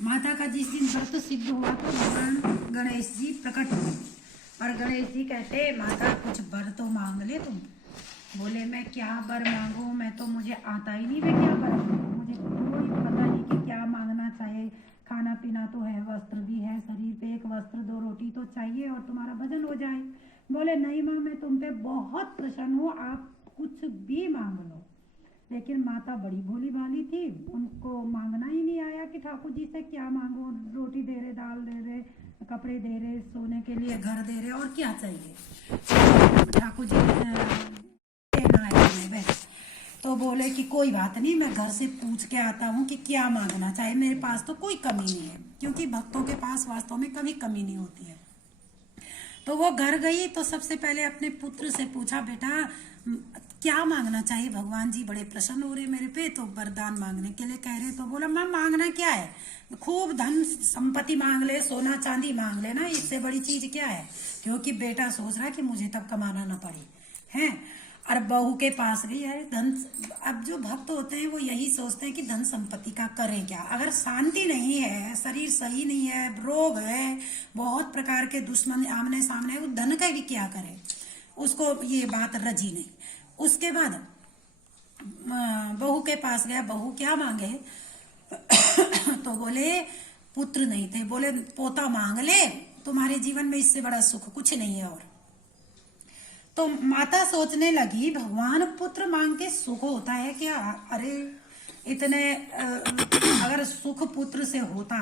माता का जिस दिन व्रत सिद्ध हुआ तो भगवान गणेश जी प्रकट हुए और गणेश जी कहते माता कुछ वर तो मांग ले तुम। बोले मैं क्या वर मांगू, मैं तो मुझे आता ही नहीं, मैं क्या वर मांगू, मुझे कोई पता नहीं कि क्या मांगना चाहिए। खाना पीना तो है, वस्त्र भी है, शरीर पे एक वस्त्र दो रोटी तो चाहिए और तुम्हारा भजन हो जाए। बोले नहीं माँ, मैं तुम पे बहुत प्रसन्न हूँ, आप कुछ भी मांग लो। लेकिन माता बड़ी भोली भाली थी, उनको मांगना ही नहीं आया कि ठाकुर जी से क्या मांगो। रोटी दे रहे, दाल दे रहे, कपड़े दे रहे, सोने के लिए घर दे रहे, और क्या चाहिए। ठाकुर जी देना है तुम्हें बस। तो बोले कि कोई बात नहीं, मैं घर से पूछ के आता हूँ कि क्या मांगना चाहिए, मेरे पास तो कोई कमी नहीं है, क्योंकि भक्तों के पास वास्तव में कभी कमी नहीं होती है। तो वो घर गई तो सबसे पहले अपने पुत्र से पूछा, बेटा क्या मांगना चाहिए, भगवान जी बड़े प्रसन्न हो रहे मेरे पे, तो वरदान मांगने के लिए कह रहे। तो बोला माँ मांगना क्या है, खूब धन संपत्ति मांग ले, सोना चांदी मांग ले ना, इससे बड़ी चीज क्या है। क्योंकि बेटा सोच रहा है कि मुझे तब कमाना ना पड़े है। और बहू के पास गई है धन। अब जो भक्त होते हैं वो यही सोचते हैं कि धन संपत्ति का करें क्या, अगर शांति नहीं है, शरीर सही नहीं है, रोग है, बहुत प्रकार के दुश्मन आमने सामने है, वो धन का भी क्या करे। उसको ये बात रजी नहीं। उसके बाद बहू के पास गया, बहू क्या मांगे तो बोले पुत्र नहीं थे, बोले पोता मांग ले, तुम्हारे जीवन में इससे बड़ा सुख कुछ नहीं है। और तो माता सोचने लगी भगवान पुत्र मांग के सुख होता है क्या। अरे इतने अगर सुख पुत्र से होता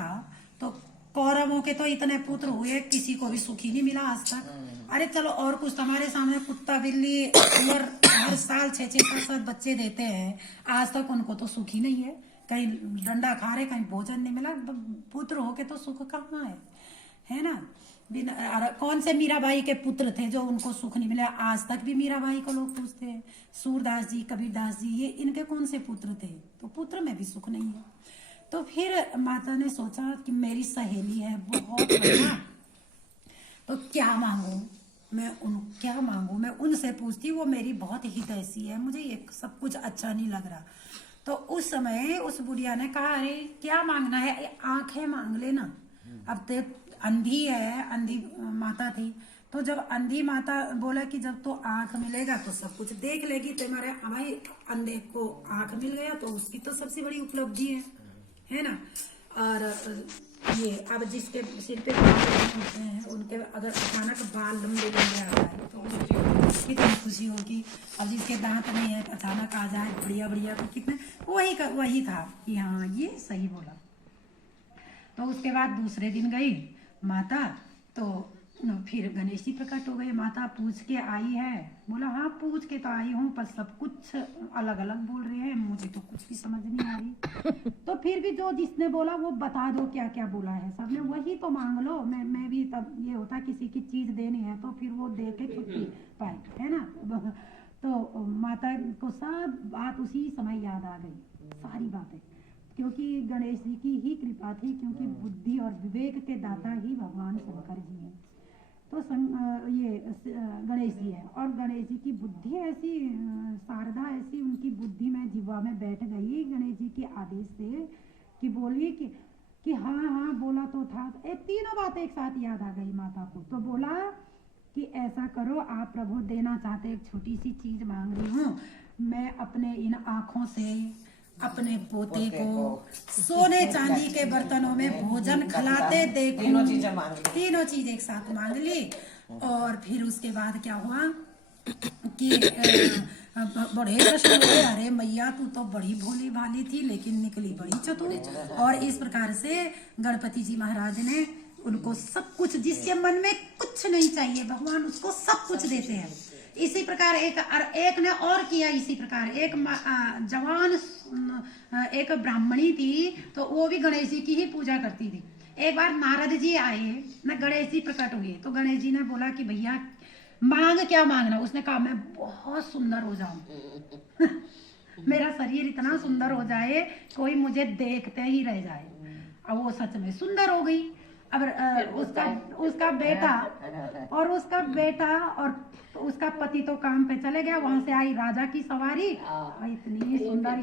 तो कौरवों के तो इतने पुत्र हुए, किसी को भी सुख ही नहीं मिला आज तक। अरे चलो और कुछ, हमारे सामने कुत्ता बिल्ली और हर साल 6-6 7-7 बच्चे देते हैं, आज तक उनको तो सुख ही नहीं है, कहीं डंडा खा रहे, कहीं भोजन नहीं मिला। पुत्र होके तो सुख कहाँ है ना। बिना कौन से मीराबाई के पुत्र थे जो उनको सुख नहीं मिला, आज तक भी मीराबाई को लोग पूछते हैं। सूरदास जी, कबीरदास जी, ये इनके कौन से पुत्र थे, तो पुत्र में भी सुख नहीं है। तो फिर माता ने सोचा कि मेरी सहेली है बहुत बढ़िया, तो क्या मांगू क्या मांगू, मैं उनसे पूछती, वो मेरी बहुत हितैषी है, मुझे ये सब कुछ अच्छा नहीं लग रहा। तो उस समय उस बुढ़िया ने कहा अरे क्या मांगना है, आंखें मांग लेना। अब ते अंधी है, अंधी माता थी, तो जब अंधी माता बोला कि जब तो आंख मिलेगा तो सब कुछ देख लेगी, तो हमारे भाई अंधे को आंख मिल गया तो उसकी तो सबसे बड़ी उपलब्धि है ना। और ये अब जिसके सिर पे बाल होते हैं उनके अगर अचानक बाल लंबे लंबे आ जाए तो उसको कितनी खुशी होगी। अब जिसके दांत नहीं है अचानक आ जाए बढ़िया बढ़िया, तो कितने वही था कि हाँ ये सही बोला। तो उसके बाद दूसरे दिन गई माता, तो फिर गणेश जी प्रकट हो गए। माता पूछ के आई है, बोला हाँ पूछ के तो आई हूँ, पर सब कुछ अलग अलग बोल रहे हैं, मुझे तो कुछ भी समझ नहीं आ रही। तो फिर भी जो जिसने बोला वो बता दो क्या क्या बोला है, सबने वही तो मांग लो। मैं भी तब ये होता किसी की चीज देनी है तो फिर वो दे के छुट्टी पाए, है ना। तो माता को सब बात उसी समय याद आ गई, सारी बातें, क्योंकि गणेश जी की ही कृपा थी, क्योंकि बुद्धि और विवेक के दाता ही भगवान शंकर जी हैं। तो ये गणेश जी है, और गणेश जी की बुद्धि ऐसी शारदा ऐसी उनकी बुद्धि में जीवा में बैठ गई गणेश जी के आदेश से कि बोलिए कि हाँ हाँ बोला तो था। एक तीनों बातें एक साथ याद आ गई माता को। तो बोला कि ऐसा करो, आप प्रभु देना चाहते एक छोटी सी चीज मांग रही हूँ, मैं अपने इन आँखों से अपने पोते को सोने चांदी के बर्तनों में भोजन खिलाते देखूं। तीनों चीज एक साथ मांग ली। और फिर उसके बाद क्या हुआ कि बड़े प्रश्न हुए, अरे मैया तू तो बड़ी भोली भाली थी लेकिन निकली बड़ी चतुर। और इस प्रकार से गणपति जी महाराज ने उनको सब कुछ, जिसके मन में कुछ नहीं चाहिए भगवान उसको सब कुछ देते हैं। इसी प्रकार एक ने और किया, इसी प्रकार एक जवान एक ब्राह्मणी थी, तो वो भी गणेश जी की ही पूजा करती थी। एक बार नारद जी आए ना, गणेश जी प्रकट हुए, तो गणेश जी ने बोला कि भैया मांग क्या मांगना। उसने कहा मैं बहुत सुंदर हो जाऊं मेरा शरीर इतना सुंदर हो जाए कोई मुझे देखते ही रह जाए। अब वो सच में सुंदर हो गई। अब उसका बेटा और उसका पति तो काम पे चले गया। वहां से आई राजा की सवारी, इतनी सुंदर,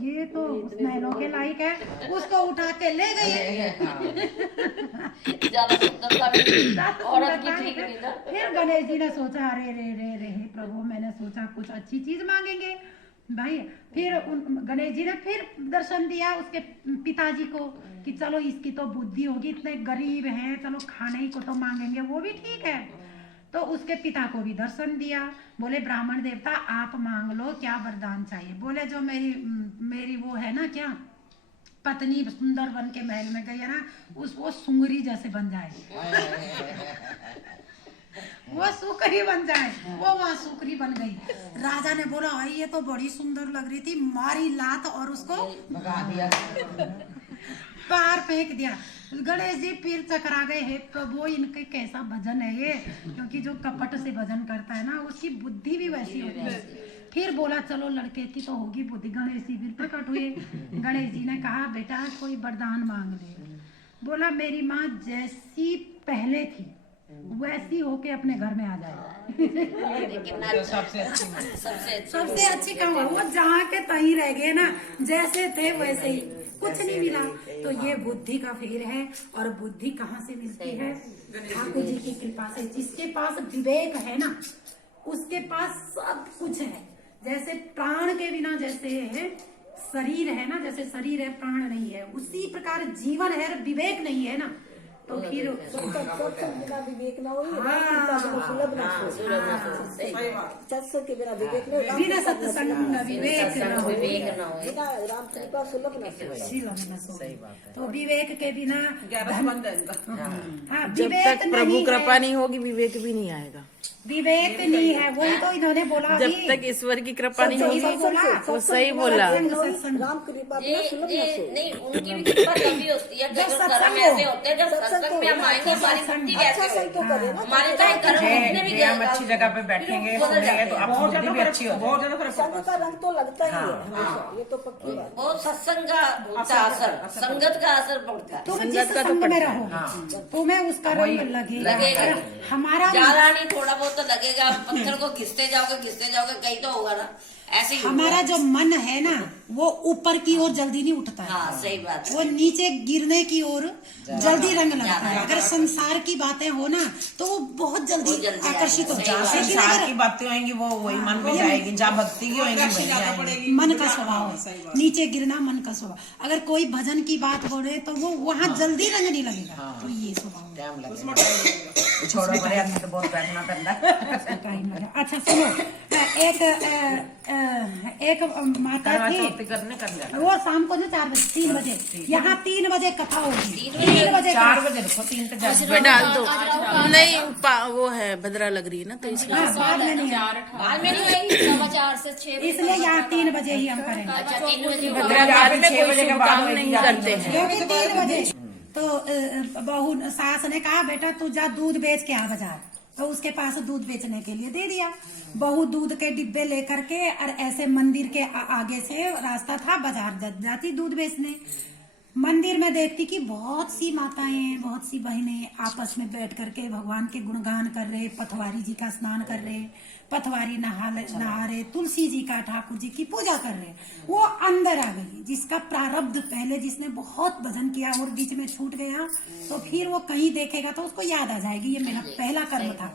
ये तो महलों के लायक है, उसको उठा के ले गई। फिर गणेश जी ने सोचा, अरे रे रे रे प्रभु, मैंने सोचा कुछ अच्छी चीज मांगेंगे भाई। फिर गणेश जी ने फिर दर्शन दिया उसके पिताजी को कि चलो इसकी तो बुद्धि होगी, इतने गरीब हैं, चलो खाने ही को तो मांगेंगे, वो भी ठीक है। तो उसके पिता को भी दर्शन दिया। बोले ब्राह्मण देवता आप मांग लो, क्या वरदान चाहिए। बोले जो मेरी वो है ना, क्या पत्नी सुंदर बन के महल में गई है ना, वो सुंगरी जैसे बन जाए, वो सुकरी बन जाए। वो वहाँ सुकरी बन गई। राजा ने बोला भाई ये तो बड़ी सुंदर लग रही थी, मारी लात और उसको भगा दिया, बाहर फेंक दिया। गणेश जी फिर चकरा गए, हे प्रभु इनके कैसा भजन है ये, क्योंकि जो कपट से भजन करता है ना उसकी बुद्धि भी वैसी होती है। फिर बोला चलो लड़के की तो होगी बुद्धि। गणेश जी फिर प्रकट हुए। गणेश जी ने कहा बेटा कोई वरदान मांग ले। बोला मेरी माँ जैसी पहले थी वैसी होके अपने घर में आ जाए। सबसे अच्छी काम, वो जहाँ के तहीं रह गए ना, जैसे थे वैसे ही, कुछ नहीं मिला। तो ये बुद्धि का फेर है। और बुद्धि कहाँ से मिलती है? ठाकुर जी की कृपा से। जिसके पास विवेक है ना उसके पास सब कुछ है। जैसे प्राण के बिना जैसे है शरीर है ना, जैसे शरीर है प्राण नहीं है, उसी प्रकार जीवन है विवेक नहीं है ना, तो फिर बिना विवेक ना हो, सुलभ ना हो, सत्संग के बिना विवेक न हो, बिना सत्संग विवेक न हो, बिना राम कृपा सुलभ न हो। तो विवेक के बिना जब तक प्रभु कृपा नहीं होगी विवेक भी नहीं आएगा। विवेक नहीं है, वही तो इन्होंने बोला। जब तक ईश्वर की कृपा नहीं होगी, वो सही बोला। राम कृपा बिना सुलभ न हो। नहीं उनकी भी कृपा तभी होती है जब कर्म ऐसे होते हैं, जब सत्संग में हम आएंगे हमारी बुद्धि कैसे होगी, हमारे चाहे कर्म कितने भी हम अच्छी जगह पे बैठेंगे सुनेंगे तो आपकी बुद्धि भी अच्छी होगी। बहुत ज्यादा संग का रंग तो लगता ही है हमेशा, ये तो पक्की बात। बहुत सत्संग का होता है असर, संगत का असर पड़ता है। तुम जिस संग में रहो तुम्हें उसका रंग लगेगा। हमारा ज्यादा नहीं थोड़ा बहुत तो लगेगा। पत्थर को घिसते जाओगे कहीं तो होगा ना, ऐसे ही हमारा जो मन है ना वो ऊपर की ओर जल्दी नहीं उठता है। हाँ सही बात है। वो नीचे गिरने की ओर जल्दी रंग लगता है। अगर संसार की बातें हो ना तो वो बहुत जल्दी आकर्षित हो जाएगा। संसार की बातें होंगी वो वही मन में जाएगी, जहाँ भक्ति की होंगी वही जाएगी। मन का स्वभाव है नीचे गिरना, मन का स्वभाव। अगर कोई भजन की बात हो रहे तो वो वहाँ जल्दी रंग नहीं लगेगा। तो ये स्वभाव छोड़ो मेरे हाथ में तो बहुत बैठना पड़ता है। अच्छा सुनो, एक माता थी, वो शाम को ना 3 बजे यहाँ 3 बजे कथा होगी। 3 बजे 4 बजे रखो, 3 पे उसमें डाल दो। नहीं वो है भद्रा लग रही है ना, तो इसलिए बाद में नहीं है, बाद में नहीं आएगी। 4:15 से 6 इसलिए यहाँ 3 बजे ही हम करेंगे। अच्छा 3 बजे 6 बजे के बाद नहीं करते हैं। क्योंकि 3 बजे तो बहू सास ने कहा बेटा तू जा दूध बेच के आ बाजार। तो उसके पास दूध बेचने के लिए दे दिया। बहू दूध के डिब्बे लेकर के और ऐसे मंदिर के आगे से रास्ता था, बाजार जाती दूध बेचने। मंदिर में देखती कि बहुत सी माताएं, बहुत सी बहनें आपस में बैठ करके भगवान के गुणगान कर रहे, पथवारी जी का स्नान कर रहे, पथवारी नहा रहे, तुलसी जी का, ठाकुर जी की पूजा कर रहे। वो अंदर आ गई, जिसका प्रारब्ध पहले जिसने बहुत भजन किया और बीच में छूट गया तो फिर वो कहीं देखेगा तो उसको याद आ जाएगी ये मेरा पहला कर्म था,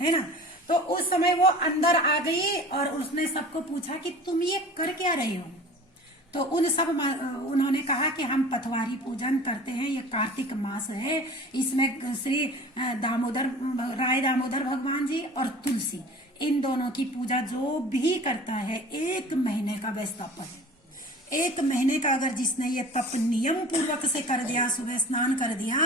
है ना। तो उस समय वो अंदर आ गई और उसने सबको पूछा कि तुम ये कर क्या रहे हो। तो उन्होंने कहा कि हम पथवारी पूजन करते हैं, ये कार्तिक मास है, इसमें श्री राय दामोदर भगवान जी और तुलसी इन दोनों की पूजा जो भी करता है 1 महीने का वैसे तप है। 1 महीने का अगर जिसने ये तप नियम पूर्वक से कर दिया, सुबह स्नान कर दिया,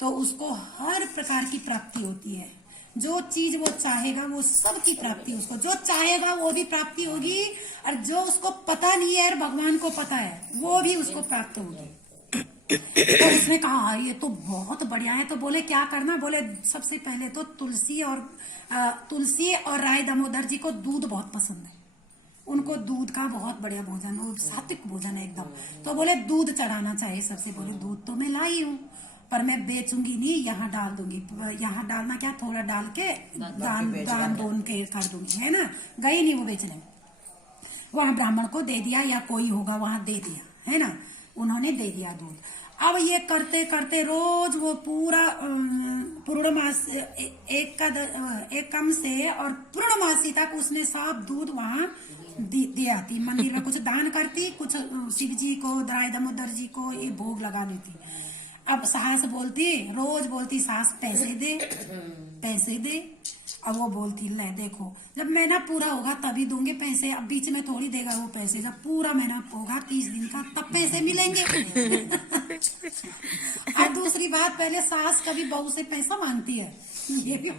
तो उसको हर प्रकार की प्राप्ति होती है। जो चीज वो चाहेगा वो सब की प्राप्ति, उसको जो चाहेगा वो भी प्राप्ति होगी, और जो उसको पता नहीं है और भगवान को पता है वो भी उसको प्राप्त होगी। तो उसने कहा ये तो बहुत बढ़िया है। तो बोले क्या करना। बोले सबसे पहले तो तुलसी और राय दामोदर जी को दूध बहुत पसंद है, उनको दूध का बहुत बढ़िया भोजन, वो सात्विक भोजन है एकदम। तो बोले दूध चढ़ाना चाहिए सबसे। बोले दूध तो मैं लाई हूँ। पर मैं बेचूंगी नहीं, यहाँ डाल दूंगी। यहाँ डालना क्या, थोड़ा डाल के दान दोन के कर दूंगी, है ना। गई नहीं वो बेचने, वहां ब्राह्मण को दे दिया या कोई होगा वहां दे दिया, है ना। उन्होंने दे दिया दूध। अब ये करते करते रोज वो पूरा पूर्णमासी एक कम से और पूर्णमासी तक उसने सब दूध वहां दिया थी। मंदिर में कुछ दान करती, कुछ शिव जी को, दराय दामोदर जी को ये भोग लगा देती। अब सास बोलती, रोज बोलती सास पैसे दे पैसे दे। अब वो बोलती ले देखो, जब महीना पूरा होगा तभी दूंगे पैसे, अब बीच में थोड़ी देगा वो पैसे। जब पूरा महीना होगा 30 दिन का तब पैसे मिलेंगे। और दूसरी बात, पहले सास कभी बहू से पैसा मांगती है, ये भी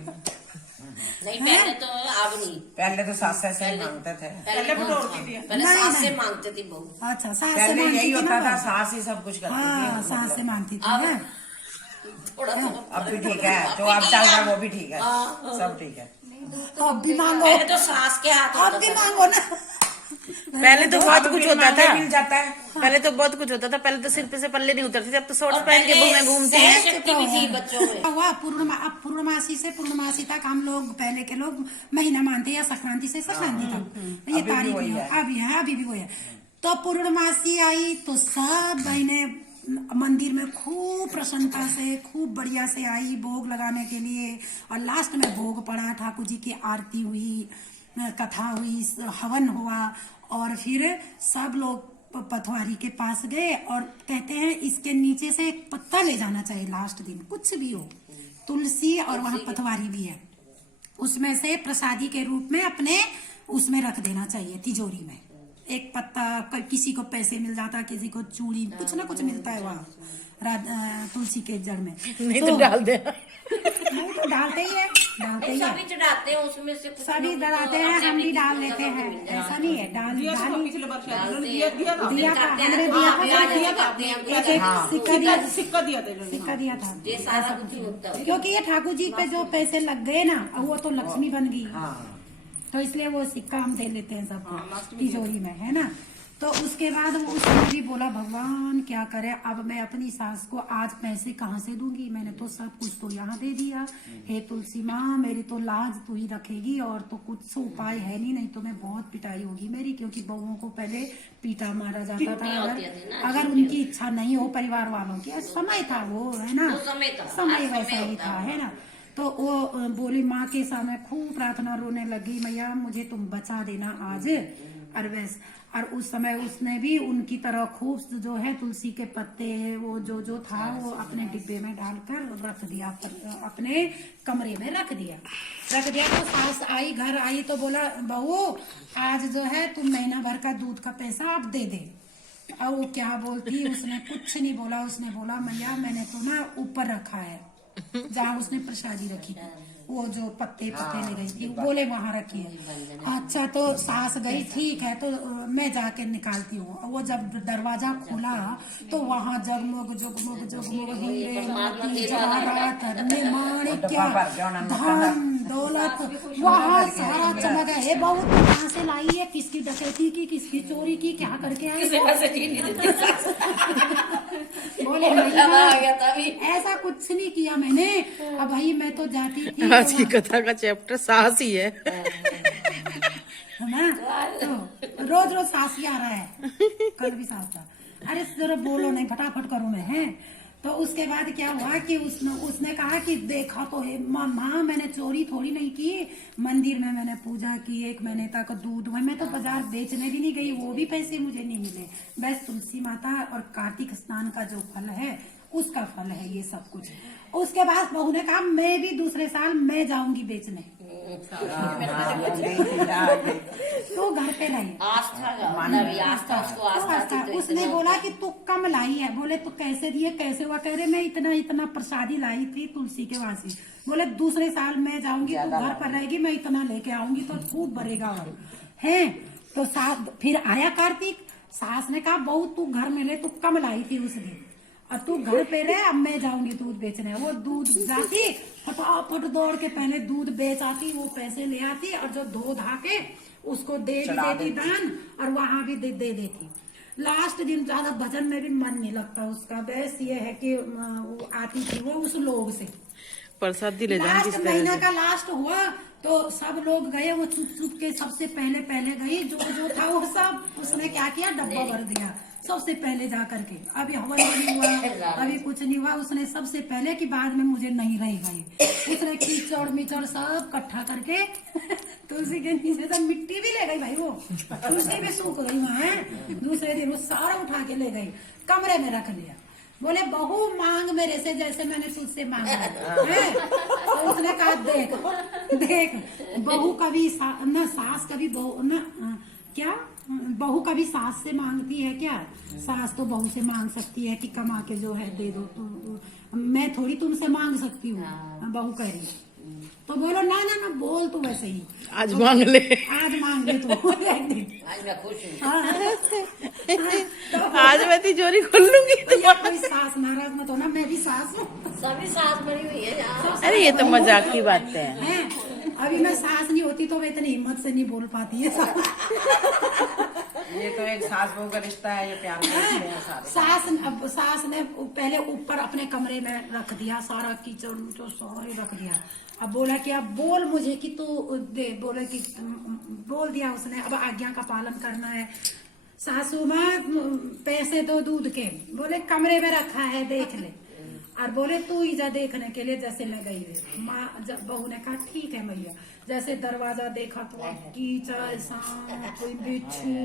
नहीं पहले तो अब नहीं, पहले तो सास से ही मांगते थे। पहले सास से मांगते थी बहू। अच्छा, सास से पहले मांगती यही थी होता ना था, बहू? सास ही सब कुछ करती हाँ, थी। सास से मांगती थी अब ना। थोड़ा सा अब भी ठीक है, जो अब चल रहा है वो भी ठीक है, सब ठीक है। अब भी मांगो, पहले तो सास के हाथ अब भी मांगो ना। पहले तो बहुत कुछ होता मांगे था, मिल जाता है। पहले तो बहुत कुछ होता था। पहले तो सिर पे से पल्ले नहीं उतरते थे, अब तो शॉर्ट्स पहन के बहुएं घूमती हैं। शक्ति भी थी बच्चों में। हुआ अब पूर्णमासी से पूर्णमासी तक हम लोग, पहले के लोग महीना मानते या संक्रांति से संक्रांति तक, ये अभी भी तारीख वही है, है। अभी भी वही है। तो पूर्णमासी आई तो सब बहने मंदिर में खूब प्रसन्नता से, खूब बढ़िया से आई भोग लगाने के लिए। और लास्ट में भोग पड़ा, ठाकुर जी की आरती हुई, कथा हुई, हवन हुआ। और फिर सब लोग पथवारी के पास गए और कहते हैं इसके नीचे से एक पत्ता ले जाना चाहिए लास्ट दिन, कुछ भी हो, तुलसी और वहां पथवारी भी है, उसमें से प्रसादी के रूप में अपने उसमें रख देना चाहिए तिजोरी में। एक पत्ता, किसी को पैसे मिल जाता, किसी को चूड़ी, कुछ ना कुछ मिलता है वहाँ तुलसी के जड़ में। नहीं तो डाल दे। नहीं तो डालते ही है, डालते ही है, सभी चढ़ाते हैं उसमें से कुछ सभी ना कुछ डराते तो हैं, अपने हम भी अपने डाल किसी लेते जगह हैं, पे मिल जाए। ऐसा नहीं है। डालते हैं, दिया था, हमने दिया करते था, हैं, हमने हाँ, दिया था, ब्याज एक हाँ, सिक्का दिया, सिक्का दिया था सिक्का दिया था। ये सारा कुछ ही होता है। क्योंकि ये ठाकुर जी पे जो पैसे लग गए ना, वो तो लक्ष्मी बन गई, तो इसलिए वो सिक्का हम दे लेते हैं सबको तिजोरी में, है ना। तो उसके बाद वो उसने भी बोला भगवान क्या करे, अब मैं अपनी सास को आज पैसे कहाँ से दूंगी, मैंने तो सब कुछ तो यहाँ दे दिया। हे तुलसी माँ, मेरी तो लाज तू ही रखेगी, और तो कुछ उपाय है नहीं तो मैं बहुत पिटाई होगी मेरी, क्योंकि बहुओं को पहले पीटा मारा जाता था अगर उनकी इच्छा नहीं हो परिवार वालों की। समय था वो, है ना, समय वैसा ही था, है ना। तो वो बोली माँ के सामने खूब प्रार्थना रोने लगी, मैया मुझे तुम बचा देना आज। और उस समय उसने भी उनकी तरह खूब जो है तुलसी के पत्ते, वो जो था वो अपने डिब्बे में डालकर रख दिया, अपने कमरे में रख दिया। तो सास आई, घर आई तो बोला बहू आज जो है तुम महीना भर का दूध का पैसा आप दे दे। अब वो क्या बोलती, उसने कुछ नहीं बोला, उसने बोला मैया मैंने तो ना ऊपर रखा है जहाँ उसने प्रसादी रखी थी, वो जो पत्ते ले गई थी, बोले वहां रखी है। अच्छा, तो सास गई, ठीक है, तो मैं जाके निकालती हूँ। वो जब दरवाजा खोला तो वहां जगमग हीरे मोती जवाहरात माणिक्य धन दौलत वहां सारा चमक है। बहुत कहाँ से लाई है, किसकी डकैती की, किसकी चोरी की, क्या करके आई, बोले ऐसा कुछ नहीं किया मैंने। अब भाई मैं तो जाती थी, आज की कथा का चैप्टर साहस ही है ना। तो रोज सास ही आ रहा है, कल भी सास था। अरे जरा बोलो नहीं, फटाफट करो मैं, है। तो उसके बाद क्या हुआ कि उसने कहा कि देखा तो है माँ, मैंने चोरी थोड़ी नहीं की, मंदिर में मैंने पूजा की, 1 महीने तक दूध, मैं तो बाजार बेचने भी नहीं गई, वो भी पैसे मुझे नहीं मिले। बस तुलसी माता और कार्तिक स्नान का जो फल है उसका फल है ये सब कुछ। उसके बाद बहू ने कहा मैं भी दूसरे साल मैं जाऊंगी बेचने, तो घर पे रही। उसने बोला कि तू कम लाई है, बोले तू कैसे दिए, कैसे हुआ, कह रहे मैं इतना प्रसादी लाई थी तुलसी के वासी, बोले दूसरे साल मैं जाऊंगी, तू घर पर रहेगी, मैं इतना लेके आऊंगी तो खूब भरेगा है। तो फिर आया कार्तिक, सास ने कहा बहू तू घर में ले, तू कम लाई थी उस दिन, और तू घर पे रहे, अब मैं जाऊंगी दूध बेचने। वो दूध जाती, फटाफट दौड़ के पहले दूध बेच आती, वो पैसे ले आती और जो धो धा के उसको दे देती दान, और वहां भी दे देती। लास्ट दिन ज्यादा भजन में भी मन नहीं लगता उसका। बस ये है कि वो आती थी वो उस लोग से। प्रसाद ले जाएंगे लास्ट महीना का लास्ट हुआ तो सब लोग गए, वो चुप चुप के सबसे पहले गई। जो था वो सब उसने क्या किया, डब्बा भर दिया सबसे पहले जा करके। अभी हवन नहीं हुआ, अभी कुछ नहीं हुआ, उसने सबसे पहले की बाद में मुझे नहीं रह गई। उसने कीचड़ मिचड़ सब इकट्ठा करके तुलसी के नीचे से मिट्टी भी ले गई भाई, वो तुलसी भी सूख गई वहां। दूसरे दिन वो सारा उठा के ले गई, कमरे में रख लिया। बोले बहू मांग मेरे से जैसे मैंने तुझसे मांगा है। तो उसने कहा देख बहू कभी न सास कभी बहू न क्या बहू कभी सास से मांगती है क्या? सास तो बहू से मांग सकती है कि कमा के जो है दे दो, तो मैं थोड़ी तुमसे मांग सकती हूँ। बहू कह रही तो बोलो ना ना ना बोल तू वैसे ही, आज मांग ले, आज मांग ले तू। आज मैं खुश हूँ। आज मैं तिजोरी खोल लूंगी। कोई सास नाराज मत होना, मैं भी सास हूँ। सभी सास बनी हुई है यहाँ। अरे ये तो मजाक की बात है। अभी मैं सास नहीं होती तो मैं इतनी हिम्मत से नहीं बोल पाती है। ये तो एक सास बहू का रिश्ता है, ये प्यार का रिश्ता है सारे। सास ने पहले ऊपर अपने कमरे में रख दिया सारा कीचड़ तो सारे रख दिया। अब बोला कि अब बोल मुझे कि तू दे, बोले कि बोल दिया उसने, अब आज्ञा का पालन करना है। सासू माँ पैसे दो दूध के, बोले कमरे में रखा है देख ले। और बोले तू ही जा देखने के लिए, जैसे मैं गई है। माँ बहू ने कहा ठीक है मैया। जैसे दरवाजा देखा तो कीचड़, सांप, बिच्छू,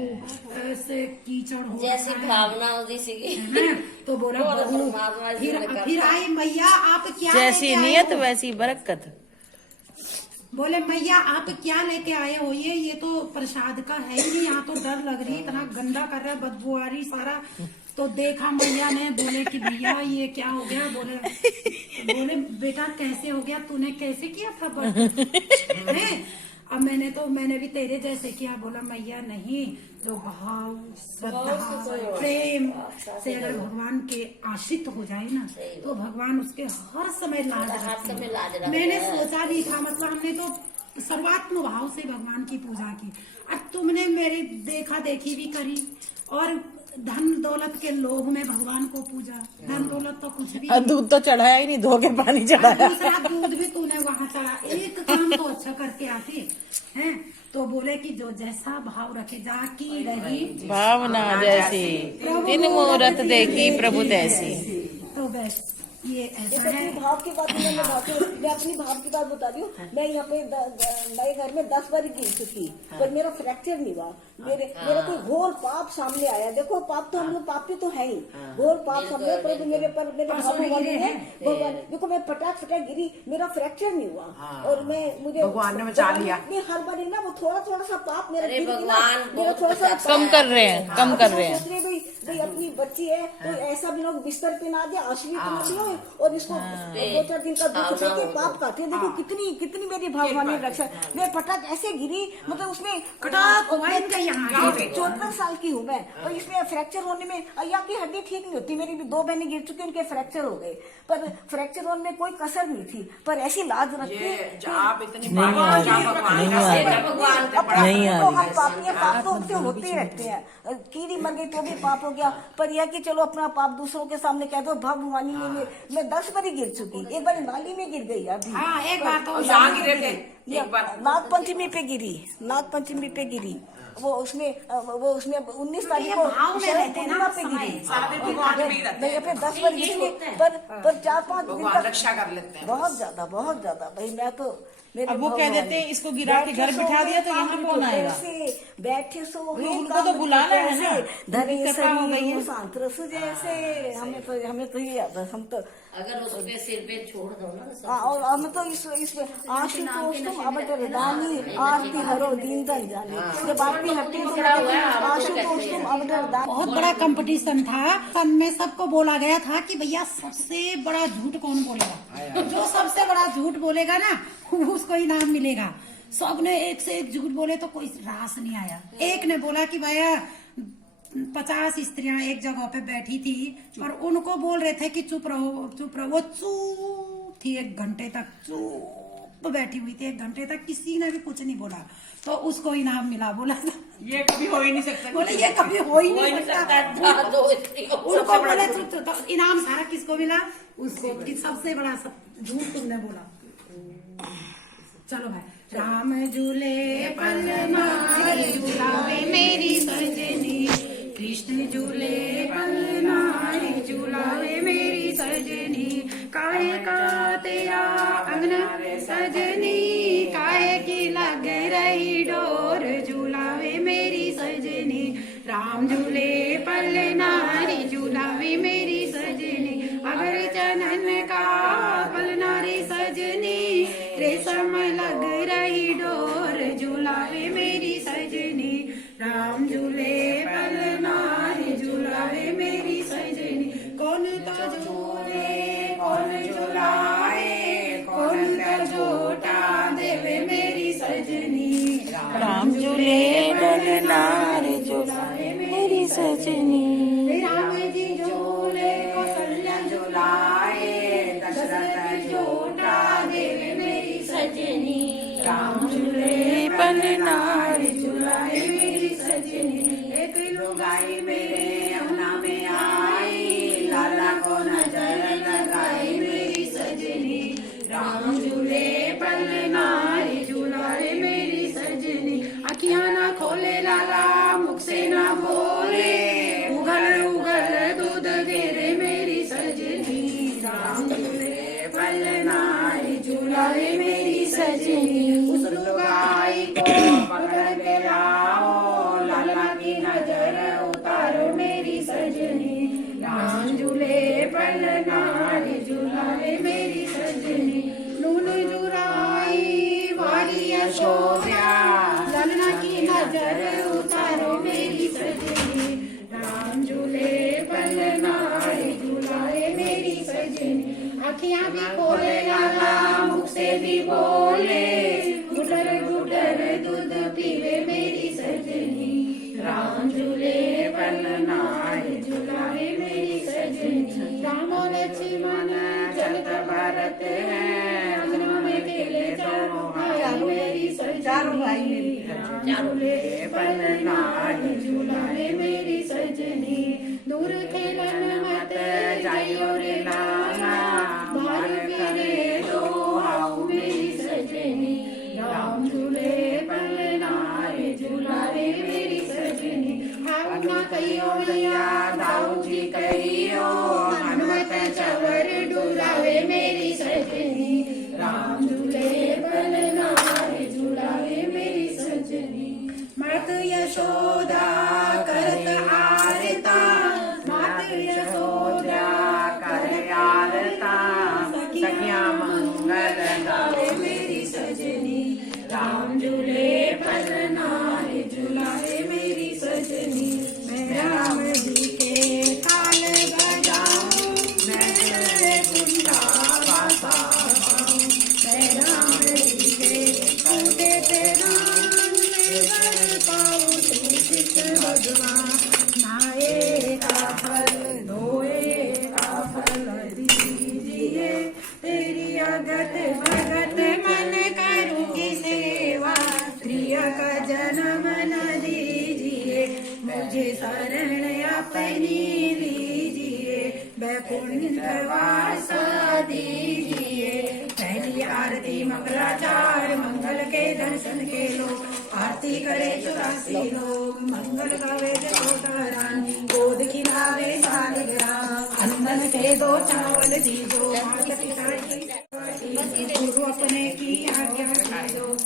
ऐसे कीचड़ हो जैसी भावना होती सी। तो बोला बहू, फिर आई मैया आप क्या जैसी लेके आए नियत हो? वैसी बरकत। बोले मैया आप क्या लेके आए हो? ये तो प्रसाद का है ही नहीं, यहाँ तो डर लग रही, इतना गंदा कर रहा है, बदबू आ रही सारा। तो देखा मैया ने, बोले कि भैया ये क्या हो गया? बोले बेटा कैसे हो गया, तूने कैसे किया था बर्तन? अब मैंने भी तेरे जैसे किया। बोला मैया नहीं, जो भाव श्रद्धा प्रेम से अगर भगवान के आश्रित हो जाए ना तो भगवान उसके हर समय लाज रखते हैं। मैंने सोचा भी था, मतलब हमने तो सर्वात्म भाव से भगवान की पूजा की। और तुमने मेरी देखा देखी भी करी और धन दौलत के लोभ में भगवान को पूजा। धन दौलत तो कुछ भी दूध तो चढ़ाया ही नहीं, धो के पानी चढ़ाया। दूसरा दूध भी तूने वहाँ चढ़ा, एक काम तो अच्छा करके आती है। तो बोले कि जो जैसा भाव रखे जाकी रही भावना जैसी, इन मुहूर्त देखी प्रभु तैसी। तो बस ये ऐसा है। अपनी भाव की बात मैं अपनी भाव की बात बता रही हूँ। मैं यहाँ पे नए घर में 10 बार गिर चुकी, पर मेरा फ्रैक्चर नहीं हुआ। मेरा कोई घोर पाप सामने आया। देखो पाप तो हम लोग पापी तो है ही, घोर पाप सामने, पर मेरे भाव वाले हैं भगवान। देखो मैं फटाक गिरी, मेरा फ्रैक्चर नहीं हुआ। और मुझे भगवान ने बचा लिया। हर बार ना वो थोड़ा सा पाप मेरा भगवान थोड़ा सा कम कर रहे हैं, कम कर रहे हैं। भाई अपनी बच्ची है तो ऐसा भी लोग बिस्तर पे ना दे, आश्रित ना दियो और इसको 2-4 दिन का दुख देके पाप खाते। देखो कितनी मेरी भगवान रक्षा। मैं पटाख ऐसे गिरी, मतलब उसमें 14 साल की हूँ मैं, और इसमें फ्रैक्चर होने में अय्या की हड्डी ठीक नहीं होती। मेरी भी 2 बहनें गिर चुकी, उनके फ्रैक्चर हो गए, पर फ्रैक्चर होने में कोई कसर नहीं थी। पर ऐसी लाज रखती आप इतनी नहीं आ पाप तो उससे होते ही रहते हैं। कीड़ी मर गई तो भी पाप हो गया, पर यह कि चलो अपना पाप दूसरों के सामने कह दो। भगवानी में मैं 10 बार गिर चुकी, एक बार नाली में गिर गई अभी। एक बार तो नाग पंचमी पे गिरी। वो उसमें 19 तारीख को पूर्णिमा पे गिरी। मैं अपने 10 बार गिरी, पर 4-5 दिन तक रक्षा कर लेते हैं। बहुत ज्यादा भाई। मैं तो अब वो कह देते हैं इसको गिरा के घर बिठा दिया तो यहाँ कौन आएगा? बैठे सो उनको तो बुलाना है ना, धरे कृपा हो गई है। सांत्रस जैसे हमें तो ये हम तो अगर उसके सिर पे छोड़ दो ना। और हम तो इसमें आशुतोष अवटर दानी आरती हरो दीन दन जाने, जब आरती हरती आशुतोष अवटर दानी। बहुत बड़ा कंपटीशन था। सन में सबको बोला गया था कि भैया सबसे बड़ा झूठ कौन बोलेगा, जो सबसे बड़ा झूठ बोलेगा ना उसको इनाम मिलेगा। सबने एक से एक झूठ बोले तो कोई रास नहीं आया। एक ने बोला कि भैया 50 स्त्रियां एक जगह पे बैठी थी और उनको बोल रहे थे कि चुप रहो। वो चुप थी, 1 घंटे तक चुप बैठी हुई थी। 1 घंटे तक किसी ने भी कुछ नहीं बोला, तो उसको इनाम मिला। बोला ये कभी हो ही नहीं सकता। बोले ये कभी हो ही हो ही नहीं नहीं सकता। सकता, दो स्त्रियों को। उनको बोले तो इनाम सारा किसको मिला? उसको कि सबसे बड़ा झूठ तुमने बोला। चलो भाई। राम झूले पल नारी झूलावे मेरी सजनी, कृष्ण झूले पल नारी झूलावे मेरी सजनी, काहे का तेरा अंगना सजनी, काहे की लग रही डोर झूलावे मेरी सजनी, राम झूले पल नारी झूलावे मेरी सजनी, अगर चनन का पल नारी सजनी, रेशम लग रही डोर झूलावे मेरी सजनी, राम झूले पल नारी झूलावे मेरी सजनी, कौन तो झूले कौन झूलाए, कौन तो झूठा देवे मेरी सजनी, राम झूले पल नारी झूलावे मेरी सजनी, राम जी झूले कौशल्या झूलाए, दशरथ झूठा देवे मेरी सजनी, राम झूले पल नारी झूलाए मेरी सजनी, एक लुगाई मेरे यमुना में आई, लाला को नजर लगाई मेरी सजनी, राम झूले पल नारी झूलाए मेरी सजनी, अखियां ना खोले लाला मुख से ना बोले, उगल उगल दूध गिरे मेरी सजनी, राम झूले पल नारी झूलाए मेरी सजनी, उस लुगाई को पकड़ के लाओ, लाला की नजर उतारो मेरी सजनी, राम झूले पल नारी झूलाए मेरी सजनी, नून जुराई वारी यशोदा, ललना की नजर उतारो मेरी सजनी, राम झूले पल नारी झूलाए मेरी सजनी, अखियां भी खोले लाला मुख से भी बोले, गुटर गुटर दूध पीवे मेरी सजनी, राम झूले पल नारी झूलाए मेरी सजनी, राम लक्ष्मण चलत भरत है, अंगना में खेले चारों भाई मेरी सजनी, राम झूले पल नारी झूलाए मेरी सजनी, दूर खेलन मत जाइयो रे लाला, बाहर मेरे दो आओ मेरी सजनी, राम झूले पल नारी झूलाए मेरी सजनी, आओ ना कहियो मैया दाऊ जी कहियो, हनुमत चवर डुलावे मेरी सजनी, राम झूले पल नारी झूलावे मेरी सजनी, मात यशोदा करत आरता, मात यशोदा कर आरता, सखिया मंगल गावे मेरी सजनी, राम झूले पल नारी झूलाए मेरी सजनी, मैं राम जी के ताल बजाऊं, मैं कुंडा बासा गाऊं, मैं राम जी के कंधे पे राम वर पाऊं, श्री कृष्ण भगवान नाए का फल धोए का फल दीजिए, तेरी अगत भगत मन करूंगी सेवा, प्रिय का जन्म न दीजिए, मुझे शरण अपनी लीजिए, वैकुंठ वास दीजिए, पहली आरती मंगलाचार, मंगल के दर्शन के लोग, आरती करे 84 लोग, मंगल गावे छोटा रानी, गोद खिलावे सालिग्राम, अंदन के दो चावल दीजो, माता पिता की गुरु अपने की आज्ञा कीजो,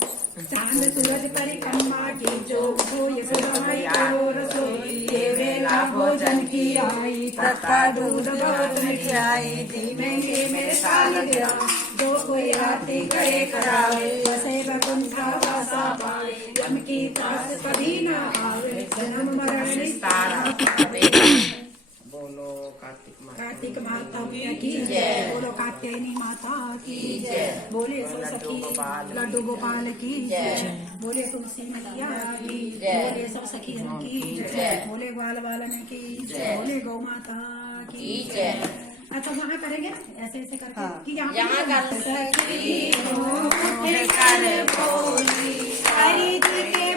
चांद सूरज परिक्रमा कीजो, उठो ये सदाई करो रसोई, ये वेला भोजन की आई, तत्का दूध बहुत मिठाई, धीमेंगे मेरे सालिग्राम, जो कोई आरती करे करावे, बसे वैकुंठ वासा पावे, जम की त्रास कभी न आवे, जन्म मरण निस्तारा पावे। बोलो कार्तिक माता की जय, बोलो कात्यायनी माता की जय, बोले सखी लड्डू गोपाल की जय, बोले तुलसी मैया की जय, बोले सब सखियन की जय, बोले ग्वाल बालन की जय, बोले गौ माता की जय। अच्छा वहाँ करेंगे ऐसे ऐसे करके कि यहाँ कर सखी हो कर बोली हरि जी के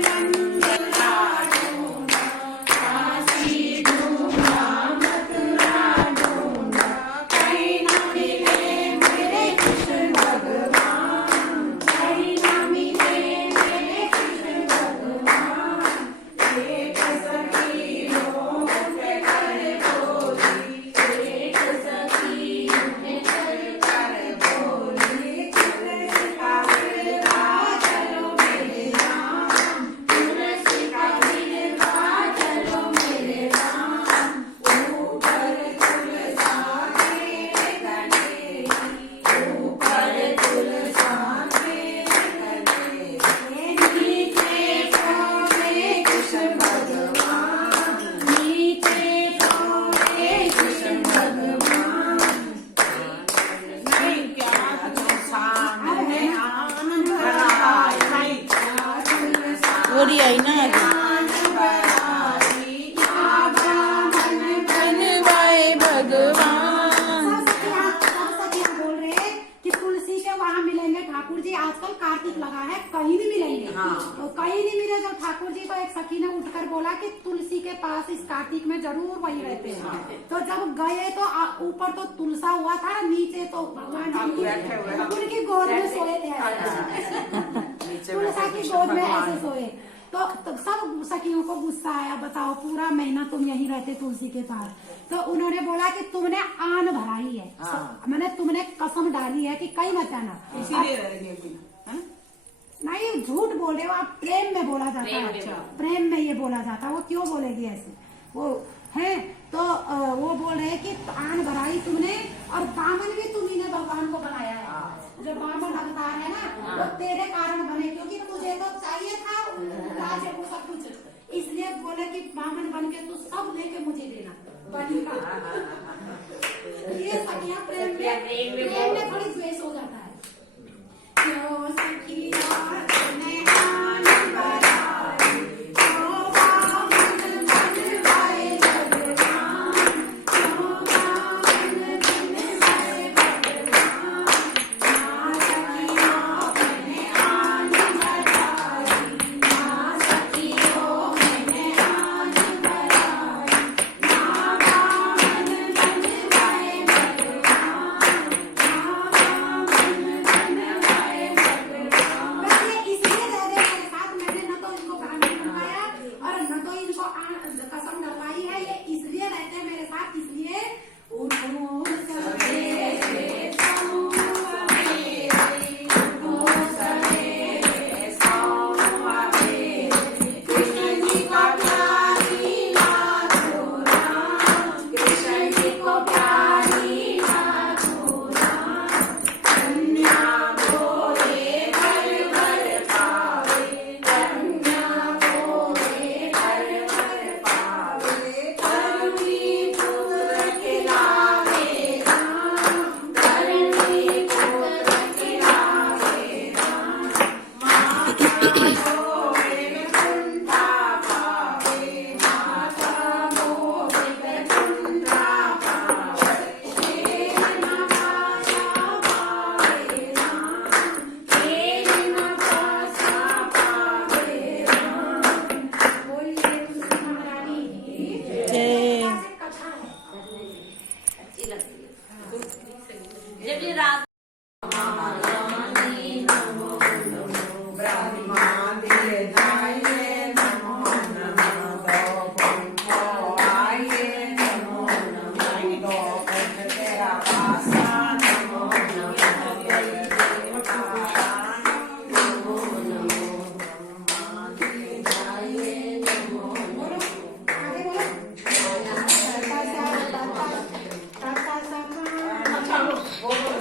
वही आई ना भगवान। बोल रहे हैं कि तुलसी के वहाँ मिलेंगे ठाकुर जी। आजकल कार्तिक लगा है, कहीं नहीं मिलेंगे। तो कहीं नहीं मिले जब ठाकुर जी को एक सखी ने उठकर बोला कि तुलसी के पास इस कार्तिक में जरूर वही रहते हैं। तो जब गए तो ऊपर तो तुलसा हुआ था, नीचे तो भगवान जी उनकी गोद में सोए थे। तुलसा की गोद में ऐसे सोए। तो सब सखियों को गुस्सा आया, बताओ पूरा महीना तुम यहीं रहते तुलसी के पास। तो उन्होंने बोला कि तुमने आन भराई है, मैंने तुमने कसम डाली है कि कहीं मत जाना, इसीलिए नहीं झूठ बोल रहे हो आप। प्रेम में बोला जाता है, प्रेम में ये बोला जाता है। वो क्यों बोलेगी ऐसे, वो है। तो वो बोल रहे कि आन भराई तुमने, और बामन भी तुम्ही ने भगवान को बनाया है। जो बामन अवतार है ना, वो तेरे कारण बने, क्योंकि मुझे तो चाहिए था राज्य को सब कुछ, इसलिए बोले कि बामन बन के तू सब लेके मुझे देना बनेगा। ये सखियां प्रेम में थोड़ी द्वेष हो जाता है। क्यों सखियां तूने आन भराई, क्यों बामन बनवाए भगवान, क्यों बामन बनवाए भगवान। ना सखियों मैंने आन भराई, ना सखियों मैंने आन भराई, ना बामन बनवाए भगवान, ना बामन बनवाए भगवान। बस ये इसलिए रह रहे मेरे साथ, मैंने न तो इनको ब्राह्मण बनवाया और न तो इनको कसम डलवाई है। ये इसलिए रहते हैं मेरे साथ, इसलिए उठो सवेरे सवेरे, उठो सवेरे सवेरे, कृष्ण जी को प्यारी लाखों राम, कृष्ण जी को प्यारी लाखों राम। कन्या गोरे घर घर पावे, कन्या गोरे घर घर पावे, करुणी पुत्र खिलावे राम, करुणी पुत्र खिलावे राम। माता गोरे कुंठा पावे, माता गोरे कुंठा पावे, शेर नवासा पावे राम, शेर नवासा पावे राम। बोलिए तुलसी महारानी की जय। कथा है। अच्छी लगती है जब ये रात आगे बोलो।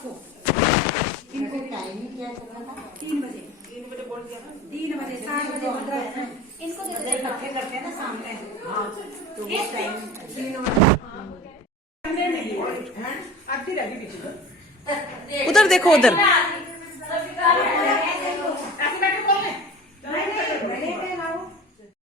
सबको। इनको टाइम ही क्या चला था? 3 बजे बोल दिया ना। 3 बजे 7 बजे बंद है ना। इनको इकट्ठे करते हैं ना सामने। हाँ तो वो टाइम 3 बजे उधर देखो, उधर